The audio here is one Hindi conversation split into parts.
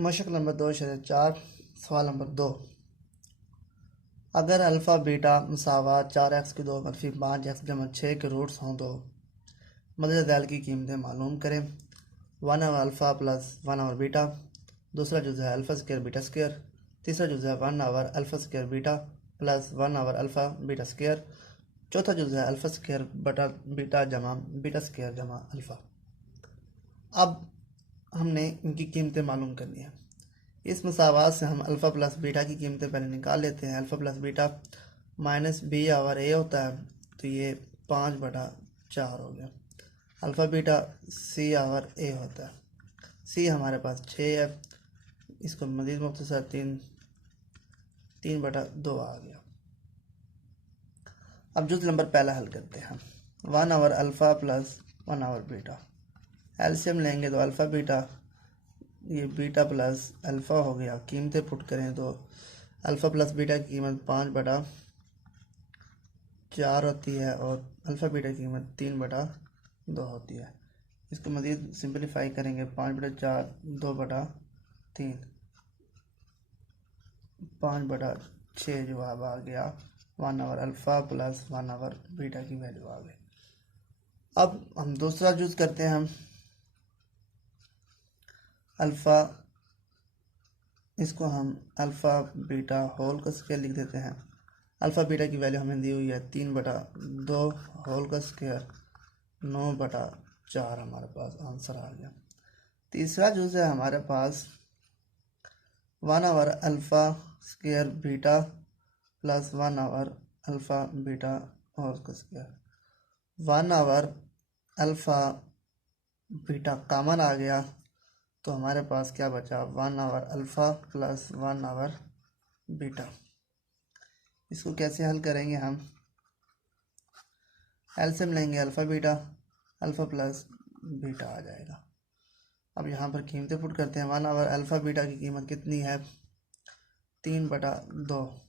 मशक नंबर 2/4 सवाल नंबर 2। अगर अल्फ़ा बीटा मसावात 4x की 2 मनफी 5x जमा 6 के रूट्स हों तो मदद दैल की कीमतें मालूम करें। 1/अल्फ़ा प्लस 1/बीटा। दूसरा जुज़ है अल्फ़ा स्क्वायर बीटा स्क्वायर। तीसरा जुज़ है 1/अल्फ़ा स्क्वायर बीटा प्लस 1/अल्फ़ा बीटा स्क्वायर। चौथा जुज़ है अल्फ़ा स्क्वायर बटा बीटा जमा बीटा स्क्वायर जमा अल्फ़ा। अब हमने इनकी कीमतें मालूम करनी है। इस मसावात से हम अल्फ़ा प्लस बीटा की कीमतें पहले निकाल लेते हैं। Alpha plus beta minus B over A होता है, तो ये 5/4 हो गया। Alpha beta C over A होता है, सी हमारे पास 6 है, इसको मज़ीद मुख्तसर 3/2 आ गया। अब जुज़ नंबर पहला हल करते हैं। 1/अल्फ़ा प्लस 1/बीटा। एलसीएम लेंगे तो अल्फ़ा बीटा, ये बीटा प्लस अल्फ़ा हो गया। कीमतें पुट करें तो अल्फ़ा प्लस बीटा की कीमत 5/4 होती है और अल्फ़ा बीटा की कीमत 3/2 होती है। इसको मज़ीद सिंपलीफाई करेंगे। 5/4 2/3 5/6 जवाब आ गया। 1/अल्फ़ा प्लस 1/बीटा की वैल्यू आ गई। अब हम दूसरा यूज़ करते हैं। हम अल्फ़ा, इसको हम अल्फ़ा बीटा होल का स्क्वायर लिख देते हैं। अल्फ़ा बीटा की वैल्यू हमें दी हुई है 3/2 होल का स्क्वायर 9/4 हमारे पास आंसर आ गया। तीसरा जो है हमारे पास 1/अल्फ़ा स्क्वायर बीटा प्लस 1/अल्फ़ा बीटा होल का स्क्वायर। 1/अल्फ़ा बीटा कॉमन आ गया तो हमारे पास क्या बचा, 1/अल्फ़ा प्लस 1/बीटा। इसको कैसे हल करेंगे हम, एलसीएम लेंगे alpha beta, alpha plus beta आ जाएगा। अब यहाँ पर कीमतें पुट करते हैं। 1/अल्फ़ा बीटा की कीमत कितनी है, 3/2।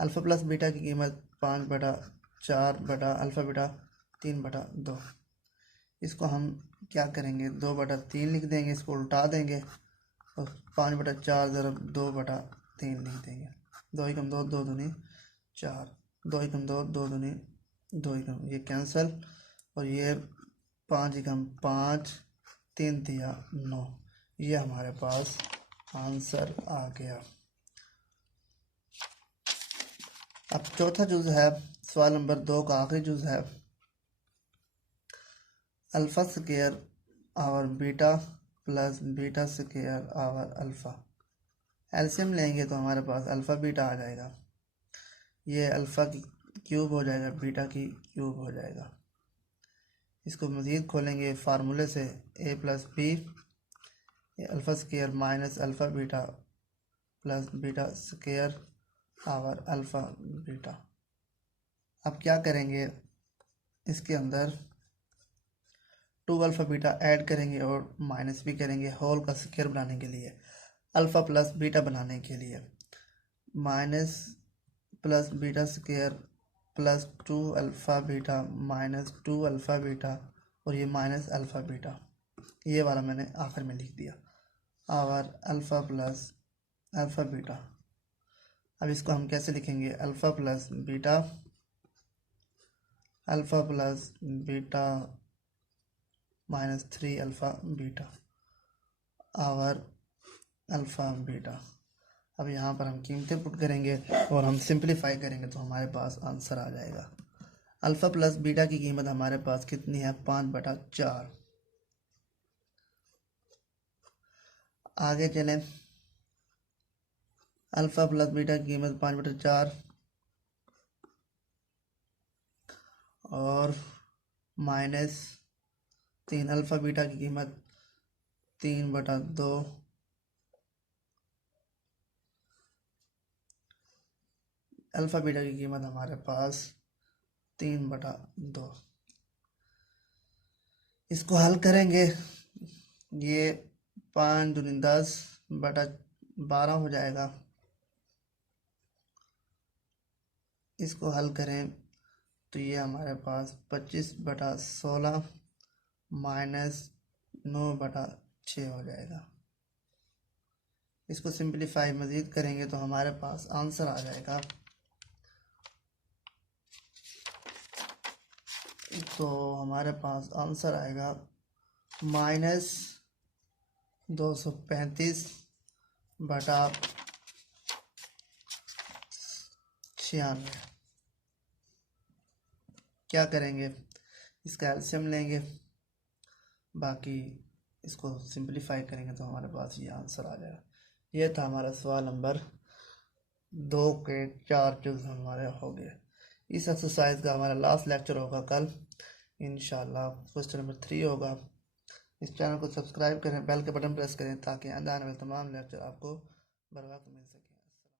अल्फ़ा प्लस बीटा की कीमत 5/4 बटा अल्फ़ा बीटा 3/2। इसको हम क्या करेंगे, 2/3 लिख देंगे, इसको उल्टा देंगे और 5/4 ज़रब 2/3 लिख देंगे। 2 एकम 2, 2 दूनी 4, 2 एकम 2, 2 दूनी 2 एकम, ये कैंसिल और ये 5 एकम 5, 3 दिया 9। ये हमारे पास आंसर आ गया। अब चौथा जुज़ है, सवाल नंबर 2 का आखिरी जुज़ है। Alpha square over beta plus beta square over alpha. LCM लेंगे तो हमारे पास अल्फ़ा बीटा आ जाएगा, ये अल्फ़ा की क्यूब हो जाएगा, बीटा की क्यूब हो जाएगा। इसको मज़ीद खोलेंगे फार्मूले से, A plus B alpha square minus alpha beta plus beta square over alpha beta. अब क्या करेंगे, इसके अंदर 2 अल्फ़ा बीटा ऐड करेंगे और माइनस भी करेंगे होल का स्क्वायर बनाने के लिए, अल्फ़ा प्लस बीटा बनाने के लिए। Minus plus beta square plus 2 alpha beta minus 2 alpha beta और ये माइनस अल्फ़ा बीटा, ये वाला मैंने आखिर में लिख दिया, over alpha plus alpha beta. अब इसको हम कैसे लिखेंगे, alpha plus beta, alpha plus beta minus 3 alpha beta over alpha beta. अब यहाँ पर हम कीमतें पुट करेंगे और हम सिंपलीफाई करेंगे तो हमारे पास आंसर आ जाएगा। अल्फ़ा प्लस बीटा की कीमत हमारे पास कितनी है, 5/4। आगे चलें, अल्फ़ा प्लस बीटा की कीमत 5/4 और माइनस 3 अल्फ़ा बीटा की कीमत 3/2। अल्फ़ा बीटा की कीमत हमारे पास 3/2। इसको हल करेंगे, ये 5 दूनी 10/12 हो जाएगा। इसको हल करें तो ये हमारे पास 25/16 माइनस 9/6 हो जाएगा। इसको सिंप्लीफाई मज़ीद करेंगे तो हमारे पास आंसर आ जाएगा। तो हमारे पास आंसर आएगा -235 बटा 96। क्या करेंगे, इसका एलसीएम लेंगे, बाकी इसको सिंप्लीफाई करेंगे तो हमारे पास ये आंसर आ जाएगा। ये था हमारा सवाल नंबर 2 के 4 जो हमारे हो गए। इस एक्सरसाइज का हमारा लास्ट लेक्चर होगा कल इंशाल्लाह। क्वेश्चन नंबर 3 होगा। इस चैनल को सब्सक्राइब करें, बेल के बटन प्रेस करें ताकि आने वाले तमाम लेक्चर आपको बर वक्त मिल सके।